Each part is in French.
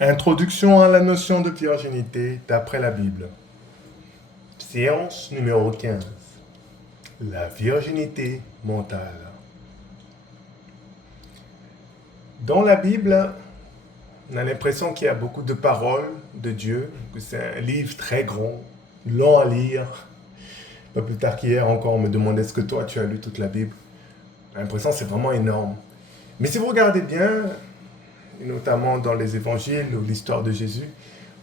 Introduction à la notion de virginité d'après la Bible. Séance numéro 15. La virginité mentale. Dans la Bible, on a l'impression qu'il y a beaucoup de paroles de Dieu, que c'est un livre très grand, long à lire. Pas plus tard qu'hier encore, on me demandait est-ce que toi tu as lu toute la Bible. J'ai l'impression que c'est vraiment énorme. Mais si vous regardez bien, et notamment dans les évangiles ou l'histoire de Jésus,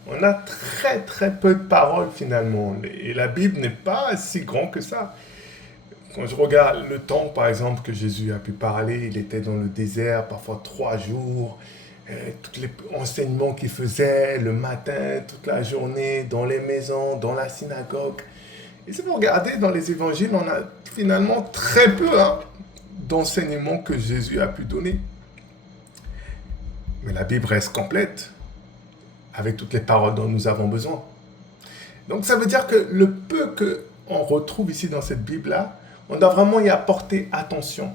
on a très très peu de paroles finalement. Et la Bible n'est pas si grand que ça. Quand je regarde le temps, par exemple, que Jésus a pu parler, il était dans le désert, parfois 3 jours. Tous les enseignements qu'il faisait le matin, toute la journée, dans les maisons, dans la synagogue. Et si vous regardez dans les évangiles, on a finalement très peu d'enseignements que Jésus a pu donner. Mais la Bible reste complète avec toutes les paroles dont nous avons besoin. Donc ça veut dire que le peu qu'on retrouve ici dans cette Bible-là, on doit vraiment y apporter attention.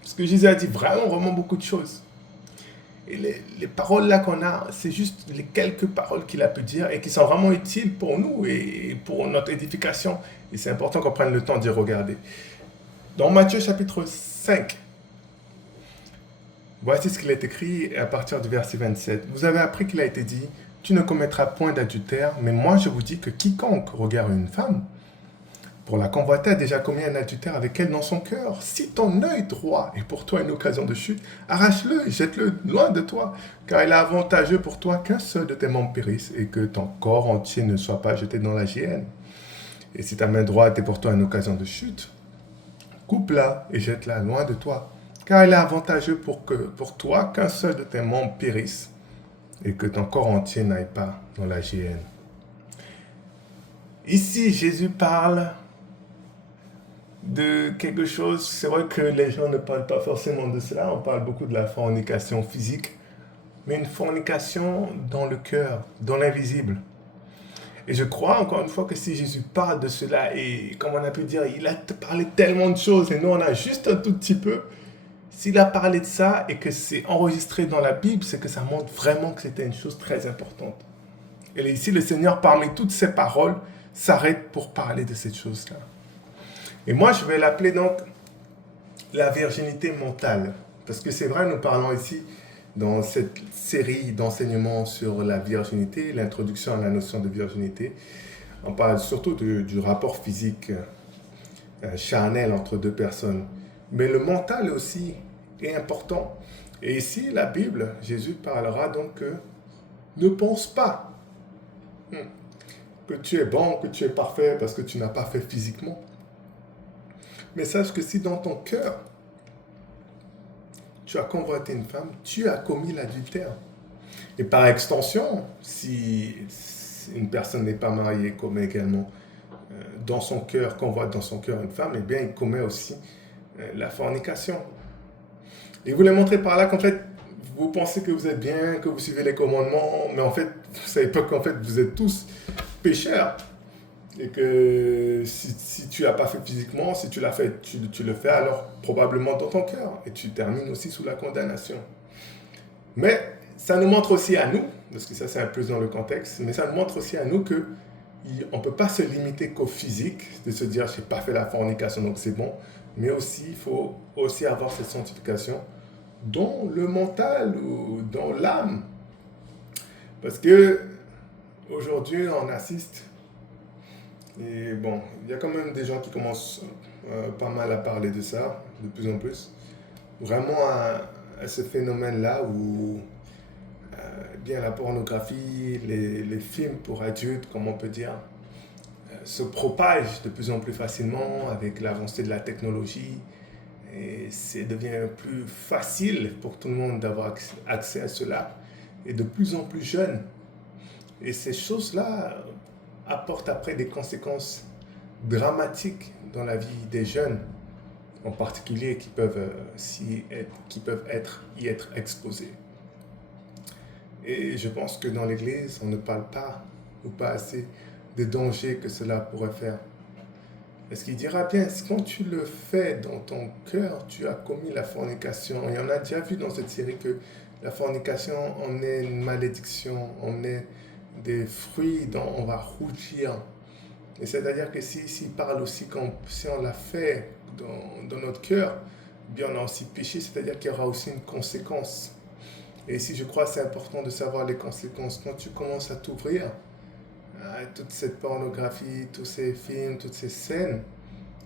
Parce que Jésus a dit vraiment, vraiment beaucoup de choses. Et les paroles là qu'on a, c'est juste les quelques paroles qu'il a pu dire et qui sont vraiment utiles pour nous et pour notre édification. Et c'est important qu'on prenne le temps d'y regarder. Dans Matthieu chapitre 5, voici ce qu'il est écrit à partir du verset 27. Vous avez appris qu'il a été dit, tu ne commettras point d'adultère, mais moi je vous dis que quiconque regarde une femme pour la convoiter a déjà commis un adultère avec elle dans son cœur. Si ton œil droit est pour toi une occasion de chute, arrache-le et jette-le loin de toi, car il est avantageux pour toi qu'un seul de tes membres périsse et que ton corps entier ne soit pas jeté dans la géhenne. Et si ta main droite est pour toi une occasion de chute, coupe-la et jette-la loin de toi, car il est avantageux pour toi qu'un seul de tes membres périsse et que ton corps entier n'aille pas dans la géhenne. Ici, Jésus parle de quelque chose, c'est vrai que les gens ne parlent pas forcément de cela, on parle beaucoup de la fornication physique, mais une fornication dans le cœur, dans l'invisible. Et je crois encore une fois que si Jésus parle de cela, et comme on a pu dire, il a parlé tellement de choses, et nous on a juste un tout petit peu, s'il a parlé de ça et que c'est enregistré dans la Bible, c'est que ça montre vraiment que c'était une chose très importante. Et ici, le Seigneur, parmi toutes ces paroles, s'arrête pour parler de cette chose-là. Et moi, je vais l'appeler donc la virginité mentale. Parce que c'est vrai, nous parlons ici, dans cette série d'enseignements sur la virginité, l'introduction à la notion de virginité, on parle surtout du rapport physique charnel entre deux personnes. Mais le mental aussi est important. Et ici, la Bible, Jésus parlera donc que ne pense pas que tu es bon, que tu es parfait parce que tu n'as pas fait physiquement. Mais sache que si dans ton cœur, tu as convoité une femme, tu as commis l'adultère. Et par extension, si une personne n'est pas mariée, commet également dans son cœur, convoite dans son cœur une femme, eh bien, il commet aussi la fornication. Et vous les montrez par là qu'en fait, vous pensez que vous êtes bien, que vous suivez les commandements, mais en fait, vous ne savez pas qu'en fait, vous êtes tous pécheurs. Et que si tu n'as pas fait physiquement, si tu l'as fait, tu le fais alors probablement dans ton cœur. Et tu termines aussi sous la condamnation. Mais ça nous montre aussi à nous, parce que ça c'est un peu dans le contexte, mais ça nous montre aussi à nous que on ne peut pas se limiter qu'au physique, de se dire je n'ai pas fait la fornication donc c'est bon, mais aussi il faut aussi avoir cette sanctification dans le mental ou dans l'âme. Parce que aujourd'hui on assiste, et bon, il y a quand même des gens qui commencent pas mal à parler de ça, de plus en plus, vraiment à ce phénomène-là où bien la pornographie, les films pour adultes, comme on peut dire, se propagent de plus en plus facilement avec l'avancée de la technologie. Et ça devient plus facile pour tout le monde d'avoir accès à cela. Et de plus en plus jeune. Et ces choses-là apportent après des conséquences dramatiques dans la vie des jeunes, en particulier qui peuvent y être exposés. Et je pense que dans l'Église, on ne parle pas ou pas assez des dangers que cela pourrait faire. Est-ce qu'il dira bien, quand tu le fais dans ton cœur, tu as commis la fornication. Et on a déjà vu dans cette série que la fornication emmenait une malédiction, emmenait des fruits dont on va rougir. Et c'est-à-dire que s'il parle aussi, si on l'a fait dans notre cœur, bien on a aussi péché, c'est-à-dire qu'il y aura aussi une conséquence. Et ici, je crois que c'est important de savoir les conséquences. Quand tu commences à t'ouvrir à toute cette pornographie, tous ces films, toutes ces scènes,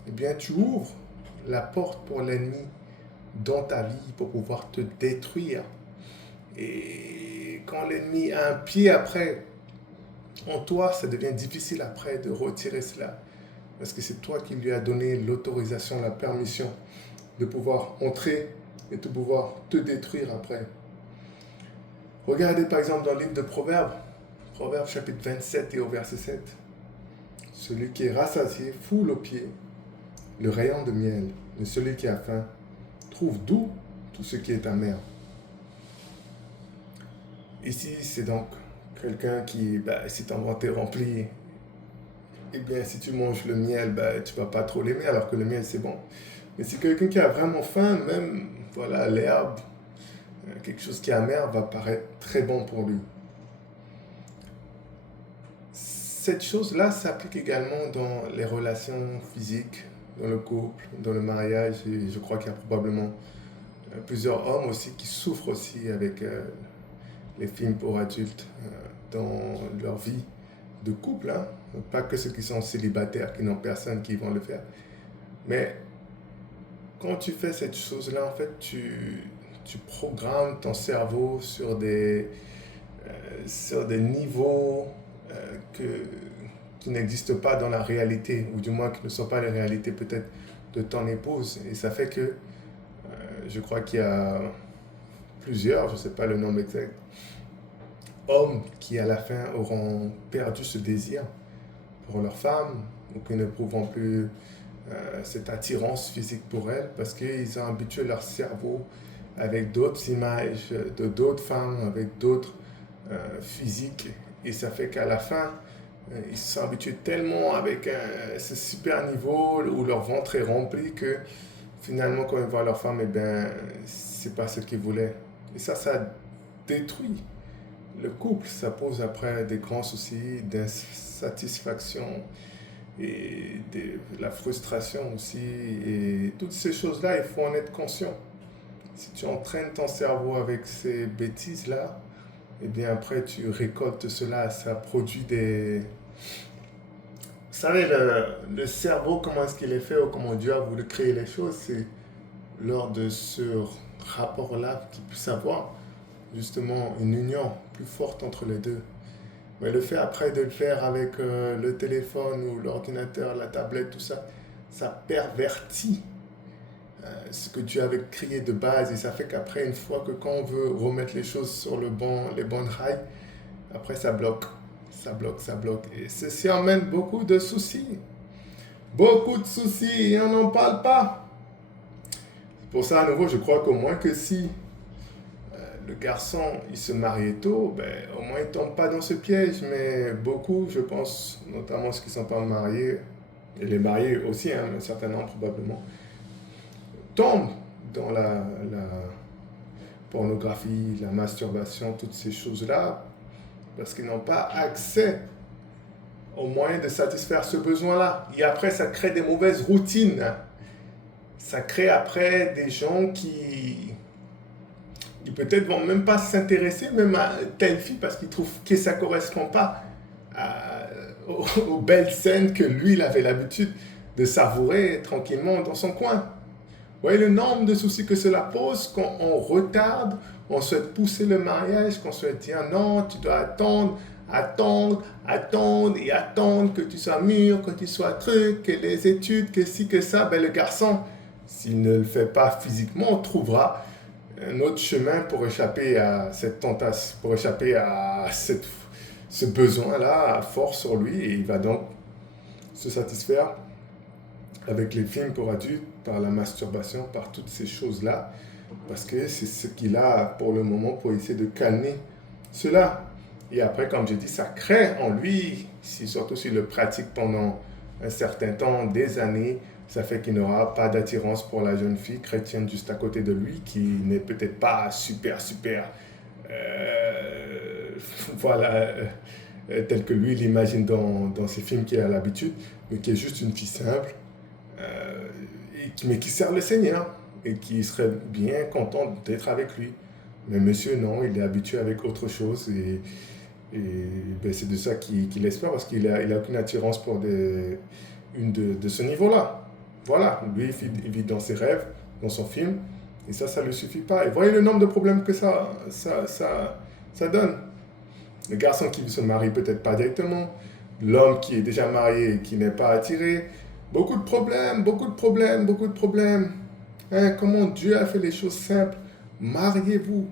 eh bien, tu ouvres la porte pour l'ennemi dans ta vie pour pouvoir te détruire. Et quand l'ennemi a un pied après en toi, ça devient difficile après de retirer cela. Parce que c'est toi qui lui as donné l'autorisation, la permission de pouvoir entrer et de pouvoir te détruire après. Regardez par exemple dans le livre de Proverbes, Proverbes chapitre 27 et au verset 7. Celui qui est rassasié foule aux pieds le rayon de miel, mais celui qui a faim trouve doux tout ce qui est amer. Ici, c'est donc quelqu'un qui, si ton ventre est rempli, eh bien, si tu manges le miel, tu ne vas pas trop l'aimer, alors que le miel, c'est bon. Mais si quelqu'un qui a vraiment faim, même voilà, l'herbe, quelque chose qui est amer, va paraître très bon pour lui. Cette chose-là s'applique également dans les relations physiques, dans le couple, dans le mariage. Et je crois qu'il y a probablement plusieurs hommes aussi qui souffrent aussi avec les films pour adultes dans leur vie de couple. Hein. Pas que ceux qui sont célibataires, qui n'ont personne qui vont le faire. Mais quand tu fais cette chose-là, en fait, tu programmes ton cerveau sur des niveaux qui n'existent pas dans la réalité, ou du moins qui ne sont pas les réalités peut-être de ton épouse. Et ça fait que je crois qu'il y a plusieurs, je ne sais pas le nombre exact, hommes qui à la fin auront perdu ce désir pour leur femme, ou qui n'éprouveront plus cette attirance physique pour elle, parce qu'ils ont habitué leur cerveau avec d'autres images de d'autres femmes, avec d'autres physiques, et ça fait qu'à la fin, ils se sont habitués tellement avec ce super niveau où leur ventre est rempli que finalement quand ils voient leur femme, eh bien, c'est pas ce qu'ils voulaient. Et ça détruit le couple, ça pose après des grands soucis d'insatisfaction et de la frustration aussi. Et toutes ces choses-là, il faut en être conscient. Si tu entraînes ton cerveau avec ces bêtises-là, et bien après tu récoltes cela, ça produit des... Vous savez, le cerveau, comment est-ce qu'il est fait, ou comment Dieu a voulu créer les choses, c'est lors de ce rapport-là qu'il puisse avoir justement une union plus forte entre les deux. Mais le fait après de le faire avec le téléphone ou l'ordinateur, la tablette, tout ça, ça pervertit ce que Dieu avait créé de base, et ça fait qu'après, une fois que quand on veut remettre les choses sur les bonnes rails, après ça bloque, ça bloque, ça bloque. Et ceci emmène beaucoup de soucis. Beaucoup de soucis, et on n'en parle pas. Pour ça, à nouveau, je crois qu'au moins que si le garçon, il se mariait tôt, au moins il ne tombe pas dans ce piège. Mais beaucoup, je pense, notamment ceux qui ne sont pas mariés, et les mariés aussi, hein, un certain nombre probablement, tombent dans la pornographie, la masturbation, toutes ces choses-là, parce qu'ils n'ont pas accès aux moyens de satisfaire ce besoin-là. Et après, ça crée des mauvaises routines. Ça crée après des gens qui peut-être vont même pas s'intéresser même à telle fille parce qu'ils trouvent que ça ne correspond pas aux belles scènes que lui, il avait l'habitude de savourer tranquillement dans son coin. Vous voyez le nombre de soucis que cela pose quand on retarde, on souhaite pousser le mariage, qu'on souhaite dire non, tu dois attendre que tu sois mûr, que tu sois truc, que les études, que ci, que ça. Le garçon, s'il ne le fait pas physiquement, trouvera un autre chemin pour échapper à cette tentation, pour échapper à ce besoin-là, fort sur lui, et il va donc se satisfaire avec les films pour adultes, par la masturbation, par toutes ces choses-là, parce que c'est ce qu'il a pour le moment pour essayer de calmer cela. Et après, comme je dis, ça crée en lui, surtout s'il le pratique pendant un certain temps, des années, ça fait qu'il n'aura pas d'attirance pour la jeune fille chrétienne juste à côté de lui, qui n'est peut-être pas super euh, voilà, tel que lui l'imagine dans ses films qu'il a l'habitude, mais qui est juste une fille simple, mais qui sert le Seigneur et qui serait bien content d'être avec lui. Mais monsieur, non, il est habitué avec autre chose et ben, c'est de ça qu'il espère parce qu'il a aucune attirance pour une de ce niveau-là. Voilà, lui, il vit dans ses rêves, dans son film, et ça ne lui suffit pas. Et voyez le nombre de problèmes que ça donne. Le garçon qui se marie peut-être pas directement, l'homme qui est déjà marié et qui n'est pas attiré. Beaucoup de problèmes, beaucoup de problèmes, beaucoup de problèmes. Hein, comment Dieu a fait les choses simples. Mariez-vous,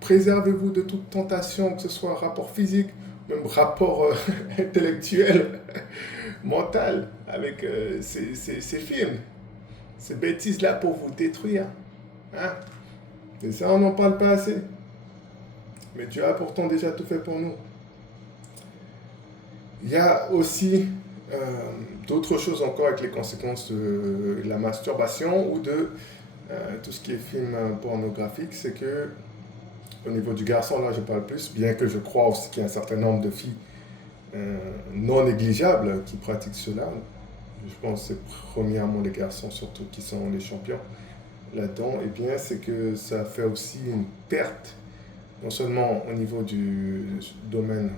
préservez-vous de toute tentation, que ce soit rapport physique, même rapport intellectuel, mental, avec ces films. Ces bêtises-là pour vous détruire. Hein? Et ça, on n'en parle pas assez. Mais Dieu a pourtant déjà tout fait pour nous. Il y a aussi euh, d'autres choses encore avec les conséquences de la masturbation ou de tout ce qui est film pornographique. C'est que au niveau du garçon, là je parle plus, bien que je crois aussi qu'il y a un certain nombre de filles non négligeables qui pratiquent cela. Je pense que c'est premièrement les garçons surtout qui sont les champions là-dedans. Et bien c'est que ça fait aussi une perte, non seulement au niveau du domaine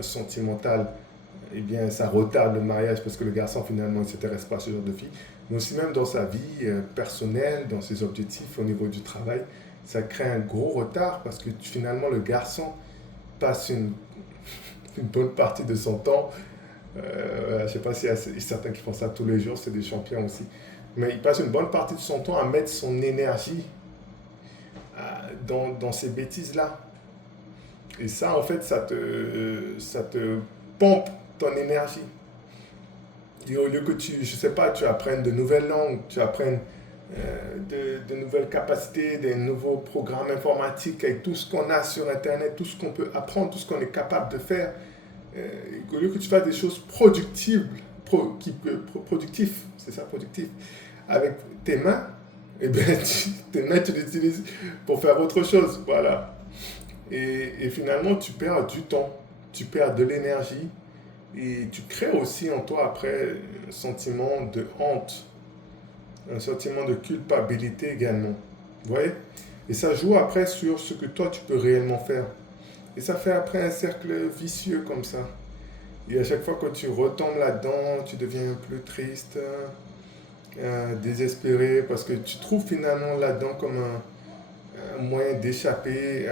sentimental, eh bien, ça retarde le mariage parce que le garçon, finalement, ne s'intéresse pas à ce genre de fille, mais aussi même dans sa vie personnelle, dans ses objectifs au niveau du travail, ça crée un gros retard parce que finalement, le garçon passe une bonne partie de son temps, je ne sais pas s'il y a certains qui font ça tous les jours, c'est des champions aussi, mais il passe une bonne partie de son temps à mettre son énergie dans ces bêtises-là. Et ça, en fait, ça te pompe ton énergie. Et au lieu que je sais pas, tu apprennes de nouvelles langues, tu apprennes de nouvelles capacités, des nouveaux programmes informatiques avec tout ce qu'on a sur Internet, tout ce qu'on peut apprendre, tout ce qu'on est capable de faire, au lieu que tu fasses des choses productives, productif, c'est ça, productif, avec tes mains, eh bien, tes mains, tu les utilises pour faire autre chose. Voilà. Et finalement, tu perds du temps, tu perds de l'énergie et tu crées aussi en toi après un sentiment de honte, un sentiment de culpabilité également. Vous voyez? Et ça joue après sur ce que toi tu peux réellement faire. Et ça fait après un cercle vicieux comme ça. Et à chaque fois que tu retombes là-dedans, tu deviens plus triste, désespéré, parce que tu trouves finalement là-dedans comme un moyen d'échapper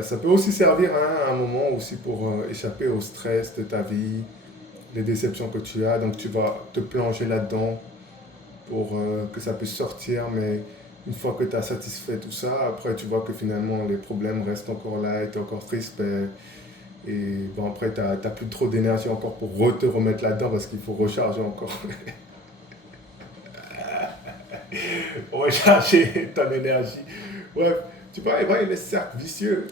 ça peut aussi servir hein, à un moment aussi pour échapper au stress de ta vie, les déceptions que tu as. Donc tu vas te plonger là-dedans pour que ça puisse sortir. Mais une fois que tu as satisfait tout ça, après tu vois que finalement les problèmes restent encore là et tu es encore triste. Et bon, après tu n'as plus trop d'énergie encore pour te remettre là-dedans parce qu'il faut recharger encore. Recharger ton énergie. Bref, tu vois, il y a le cercle vicieux.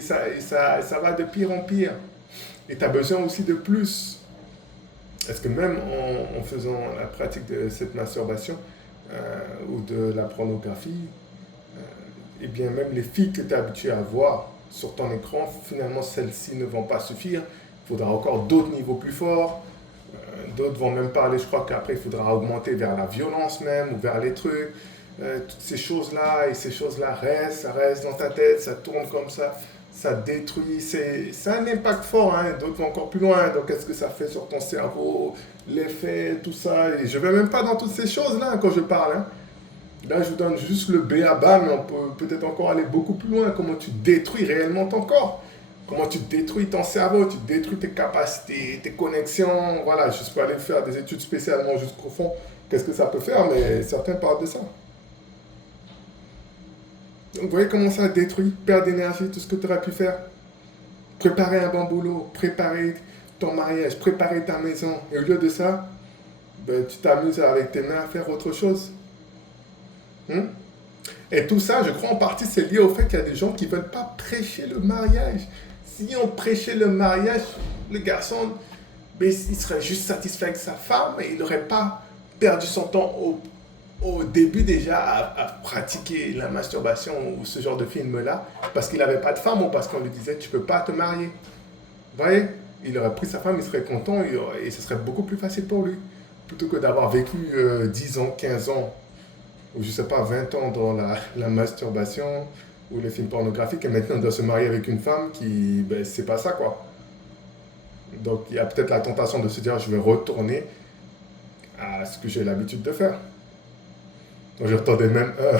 Ça va de pire en pire. Et tu as besoin aussi de plus. Est-ce que même en faisant la pratique de cette masturbation ou de la pornographie, eh bien même les filles que tu es habitué à voir sur ton écran, finalement celles-ci ne vont pas suffire. Il faudra encore d'autres niveaux plus forts. D'autres vont même parler, je crois qu'après il faudra augmenter vers la violence même ou vers les trucs. Toutes ces choses-là et ces choses-là ça reste dans ta tête, ça tourne comme ça détruit, ça a un impact fort, hein. D'autres vont encore plus loin, donc qu'est-ce que ça fait sur ton cerveau, l'effet, tout ça, et je ne vais même pas dans toutes ces choses-là quand je parle, hein. Là je vous donne juste le B à bas, mais on peut peut-être encore aller beaucoup plus loin, comment tu détruis réellement ton corps, comment tu détruis ton cerveau, tu détruis tes capacités, tes connexions, voilà, je peux aller faire des études spécialement jusqu'au fond, qu'est-ce que ça peut faire, mais certains parlent de ça. Donc, vous voyez comment ça détruit, perd d'énergie, tout ce que tu aurais pu faire. Préparer un bon boulot, préparer ton mariage, préparer ta maison. Et au lieu de ça, ben, tu t'amuses avec tes mains à faire autre chose. Et tout ça, je crois en partie, c'est lié au fait qu'il y a des gens qui ne veulent pas prêcher le mariage. Si on prêchait le mariage, le garçon, ben, il serait juste satisfait avec sa femme et il n'aurait pas perdu son temps au début déjà à pratiquer la masturbation ou ce genre de film-là parce qu'il n'avait pas de femme ou parce qu'on lui disait tu peux pas te marier. Vous voyez, il aurait pris sa femme, il serait content et ce serait beaucoup plus facile pour lui. Plutôt que d'avoir vécu 10 ans, 15 ans, ou je sais pas, 20 ans dans la masturbation ou les films pornographiques et maintenant il doit se marier avec une femme qui, ben, c'est pas ça quoi. Donc il y a peut-être la tentation de se dire je vais retourner à ce que j'ai l'habitude de faire. Donc j'entendais même un,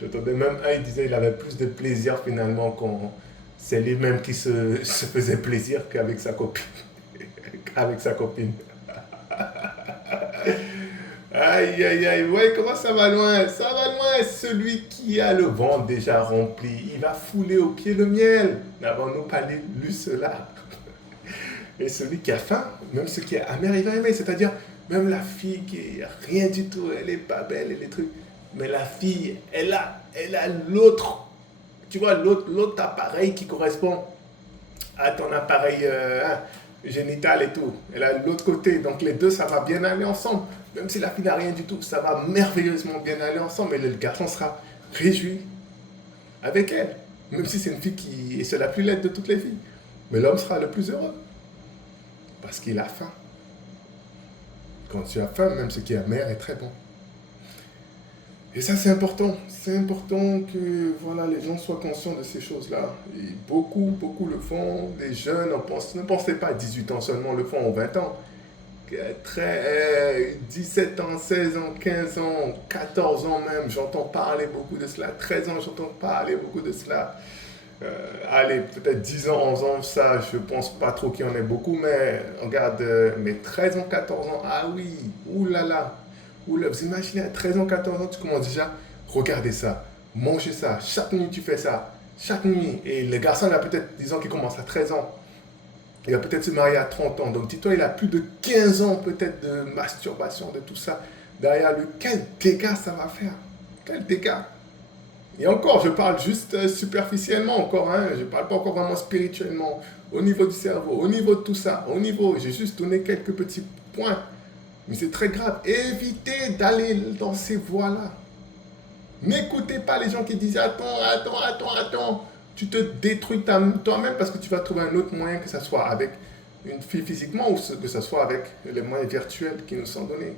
j'entendais même un, il disait qu'il avait plus de plaisir finalement quand c'est lui-même qui se faisait plaisir qu'avec sa copine. Avec sa copine. Aïe, aïe, aïe, ouais, comment ça va loin? Ça va loin, celui qui a le ventre déjà rempli, il va fouler au pied le miel. N'avons-nous pas lu cela? Et celui qui a faim, même ce qui est amer, il va aimer. C'est-à-dire, même la fille qui est rien du tout, elle est pas belle, elle est trucs. Mais la fille, elle a l'autre, tu vois, l'autre appareil qui correspond à ton appareil génital et tout. Elle a l'autre côté. Donc les deux, ça va bien aller ensemble. Même si la fille n'a rien du tout, ça va merveilleusement bien aller ensemble. Et le garçon sera réjoui avec elle. Même si c'est une fille qui est la plus laide de toutes les filles. Mais l'homme sera le plus heureux. Parce qu'il a faim. Quand tu as faim, même ce qui est amer est très bon. Et ça, c'est important. C'est important que voilà, les gens soient conscients de ces choses-là. Et beaucoup le font. Les jeunes, ne pensez pas à 18 ans seulement, le font en 20 ans. 17 ans, 16 ans, 15 ans, 14 ans même, j'entends parler beaucoup de cela. 13 ans, j'entends parler beaucoup de cela. Allez, peut-être 10 ans, 11 ans, ça, je pense pas trop qu'il y en ait beaucoup, mais regarde, mais 13 ans, 14 ans, ah oui, oulala. Oula, vous imaginez, à 13 ans, 14 ans, tu commences déjà, regardez ça, mangez ça, chaque nuit tu fais ça, chaque nuit. Et le garçon, il a peut-être, disons qu'il commence à 13 ans, il va peut-être se marier à 30 ans. Donc dis-toi, il a plus de 15 ans peut-être de masturbation, de tout ça derrière lui. Quel dégât ça va faire? Quel dégât? Et encore, je parle juste superficiellement encore, hein. Je ne parle pas encore vraiment spirituellement, au niveau du cerveau, au niveau de tout ça, au niveau, j'ai juste donné quelques petits points. Mais c'est très grave. Évitez d'aller dans ces voies-là. N'écoutez pas les gens qui disent attends. Tu te détruis toi-même parce que tu vas trouver un autre moyen, que ce soit avec une fille physiquement ou que ce soit avec les moyens virtuels qui nous sont donnés.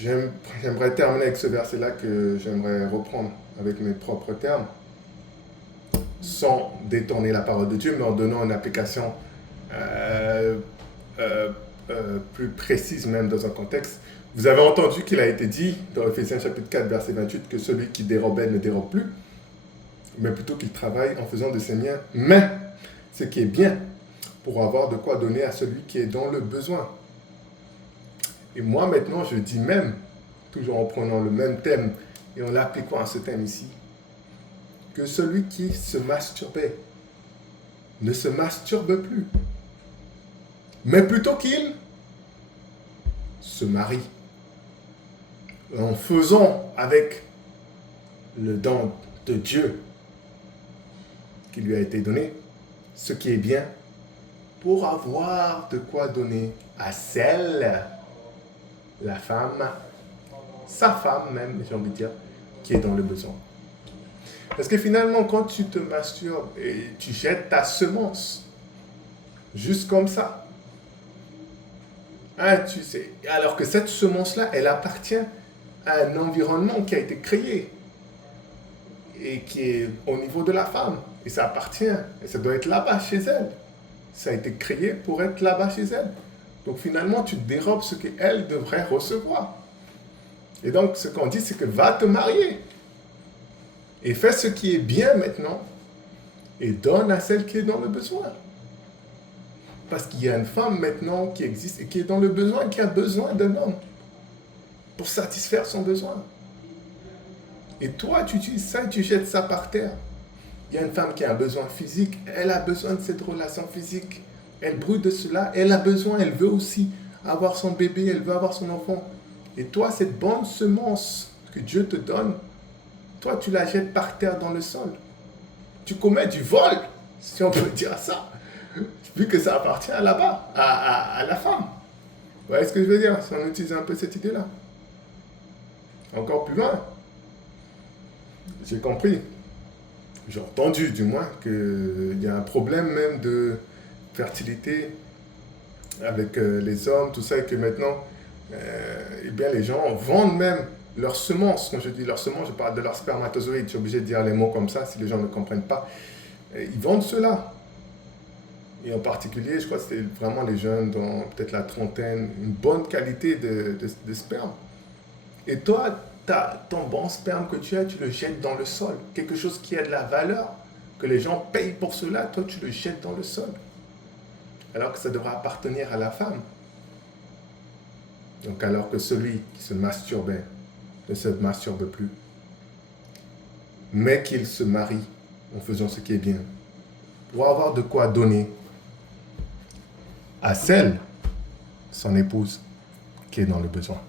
J'aimerais terminer avec ce verset-là que j'aimerais reprendre avec mes propres termes, sans détourner la parole de Dieu, mais en donnant une application plus précise même dans un contexte. Vous avez entendu qu'il a été dit dans Ephésiens chapitre 4, verset 28, que celui qui dérobait ne dérobe plus, mais plutôt qu'il travaille en faisant de ses miens, mais ce qui est bien, pour avoir de quoi donner à celui qui est dans le besoin. Et moi maintenant, je dis même, toujours en prenant le même thème et en l'appliquant à ce thème ici, que celui qui se masturbait ne se masturbe plus, mais plutôt qu'il se marie en faisant avec le don de Dieu qui lui a été donné, ce qui est bien, pour avoir de quoi donner à celle, la femme, sa femme même, j'ai envie de dire, qui est dans le besoin. Parce que finalement, quand tu te masturbes et tu jettes ta semence, juste comme ça, hein, tu sais, alors que cette semence-là, elle appartient à un environnement qui a été créé et qui est au niveau de la femme. Et ça appartient, et ça doit être là-bas chez elle. Ça a été créé pour être là-bas chez elle. Donc finalement, tu dérobes ce qu'elle devrait recevoir. Et donc, ce qu'on dit, c'est que va te marier. Et fais ce qui est bien maintenant. Et donne à celle qui est dans le besoin. Parce qu'il y a une femme maintenant qui existe et qui est dans le besoin, qui a besoin d'un homme pour satisfaire son besoin. Et toi, tu utilises ça et tu jettes ça par terre. Il y a une femme qui a un besoin physique, elle a besoin de cette relation physique. Elle brûle de cela, elle a besoin, elle veut aussi avoir son bébé, elle veut avoir son enfant. Et toi, cette bonne semence que Dieu te donne, toi, tu la jettes par terre dans le sol. Tu commets du vol, si on peut dire ça, vu que ça appartient là-bas, à la femme. voyez ce que je veux dire? Si on utilise un peu cette idée-là. Encore plus loin. J'ai compris. J'ai entendu, du moins, qu'il y a un problème même de fertilité avec les hommes, tout ça, et que maintenant, eh bien, les gens vendent même leurs semences. Quand je dis leurs semences, je parle de leurs spermatozoïdes. Je suis obligé de dire les mots comme ça si les gens ne comprennent pas. Et ils vendent cela. Et en particulier, je crois que c'est vraiment les jeunes dans peut-être la trentaine, une bonne qualité de sperme. Et toi, ton bon sperme que tu as, tu le jettes dans le sol. Quelque chose qui a de la valeur, que les gens payent pour cela, toi tu le jettes dans le sol. Alors que ça devrait appartenir à la femme. Donc alors que celui qui se masturbait ne se masturbe plus, mais qu'il se marie en faisant ce qui est bien, pour avoir de quoi donner à celle, son épouse, qui est dans le besoin.